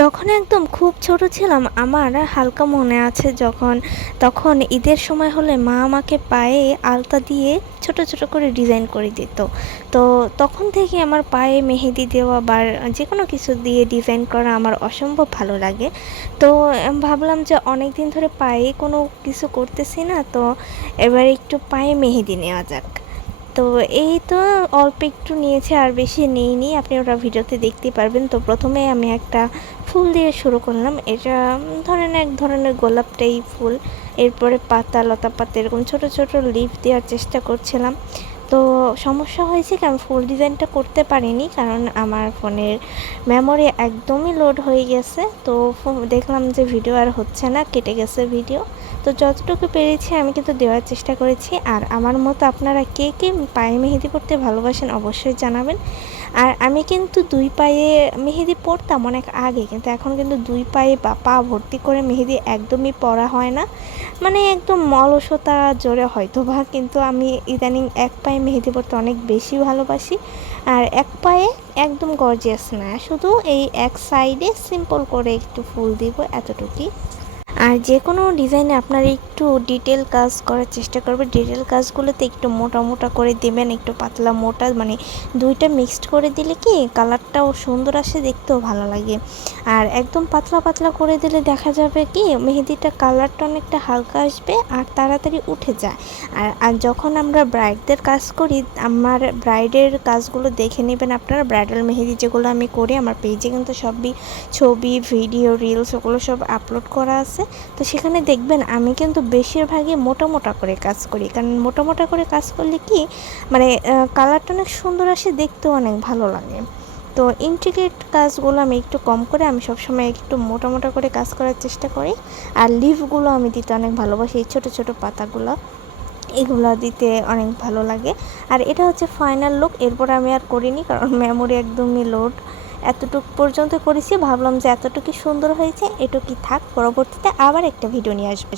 যখন একদম খুব ছোট ছিলাম আমার হালকা মনে আছে তখন ঈদের সময় হলে মা আমাকে পায়ে আলতা দিয়ে ছোট ছোট করে ডিজাইন করে দিত। তো তখন থেকে আমার পায়ে মেহেদি দেওয়া বা যে কোনো কিছু দিয়ে ডিজাইন করা আমার অসম্ভব ভালো লাগে। তো ভাবলাম যে অনেক দিন ধরে পায়ে কোনো কিছু করতেছি না, তো এবার একটু পায়ে মেহেদি নেওয়া যাক। তো এই তো অল্প একটু নিয়েছি, আর বেশি নেইনি, আপনি ওটা ভিডিওতে দেখতেই পারবেন। তো প্রথমে আমি একটা ফুল দিয়ে শুরু করলাম। এটা ধরেন এক ধরনের গোলাপটাই ফুল। এরপরে পাতা, লতা পাতা এরকম ছোট ছোট লিফ দেওয়ার চেষ্টা করছিলাম। তো সমস্যা হয়েছে কি, আমি ফুল ডিজাইনটা করতে পারিনি, কারণ আমার ফোনের মেমোরি একদমই লোড হয়ে গেছে। তো দেখলাম যে ভিডিও আর হচ্ছে না, কেটে গেছে ভিডিও। তো যতটুকু পেরেছি আমি কিন্তু দেওয়ার চেষ্টা করেছি। আর আমার মতো আপনারা কে কে পায়ে মেহেদি পরতে ভালোবাসেন অবশ্যই জানাবেন। আর আমি কিন্তু দুই পায়ে মেহেদি পরতাম অনেক আগে, কিন্তু এখন কিন্তু দুই পায়ে বা পা ভর্তি করে মেহেদি একদমই পরা হয় না। মানে একদম অলসতা জোরে হয়তো বা, কিন্তু আমি ইদানিং এক পায়ে মেহেদি পরতে অনেক বেশি ভালোবাসি। আর এক পায়ে একদম গর্জিয়াস না, শুধু এই এক সাইডে সিম্পল করে একটু ফুল দিব, এতটুকুই। আর যে কোনো ডিজাইনে আপনারা একটু ডিটেল কাজ করার চেষ্টা করবেন। ডিটেল কাজগুলোতে একটু মোটা মোটা করে দেবেন, একটু পাতলা মোটা, মানে দুইটা মিক্সড করে দিলে কি কালারটাও সুন্দর আসে, দেখতেও ভালো লাগে। আর একদম পাতলা পাতলা করে দিলে দেখা যাবে কি মেহেদিটা কালারটা অনেকটা হালকা আসবে আর তাড়াতাড়ি উঠে যায়। আর যখন আমরা ব্রাইডদের কাজ করি, আমার ব্রাইডের কাজগুলো দেখে নেবেন আপনারা। ব্রাইডাল মেহেদি যেগুলো আমি করি, আমার পেজে কিন্তু সবই ছবি, ভিডিও, রিলস ওগুলো সব আপলোড করা আছে। তো সেখানে দেখবেন আমি কিন্তু বেশিরভাগই মোটা মোটা করে কাজ করি, কারণ মোটা মোটা করে কাজ করলে কি মানে কালারটা অনেক সুন্দর আসে, দেখতেও অনেক ভালো লাগে। তো ইন্ট্রিকেট কাজগুলো আমি একটু কম করে, আমি সবসময় একটু মোটা মোটা করে কাজ করার চেষ্টা করি। আর লিফগুলো আমি দিতে অনেক ভালোবাসি, এই ছোটো ছোটো পাতাগুলো, এগুলো দিতে অনেক ভালো লাগে। আর এটা হচ্ছে ফাইনাল লুক। এরপর আমি আর করিনি, কারণ মেমোরি একদমই লোড। এতটুকু পর্যন্ত করেছি, ভাবলাম যে এতটুকু সুন্দর হয়েছে, এটুকুই থাক, পরবর্তীতে আবার একটা ভিডিও নিয়ে আসবে।